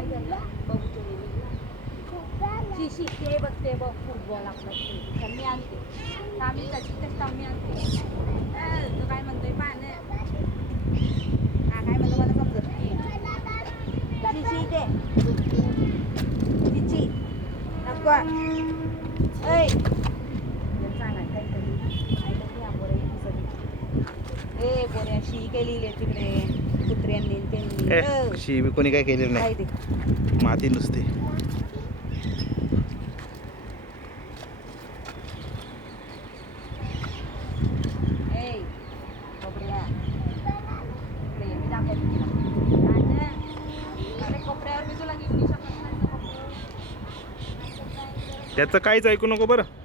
काय झालं बघू शिशी ते बघते बघ फुटबॉल आपला मी आणते आम्ही त्याची मी आणते तो काय म्हणतोय पान हा काय म्हणतो मला समजत नाही शिशी ते चिची नको ऐ सांगा काहीतरी ए बोऱ्याशी काय लिहिले तिकडे कुत्र्यांनी त्यांनी शी बी कोणी काय केलेलं नाही माती नुसती त्याचं काहीच ऐकू नको बरं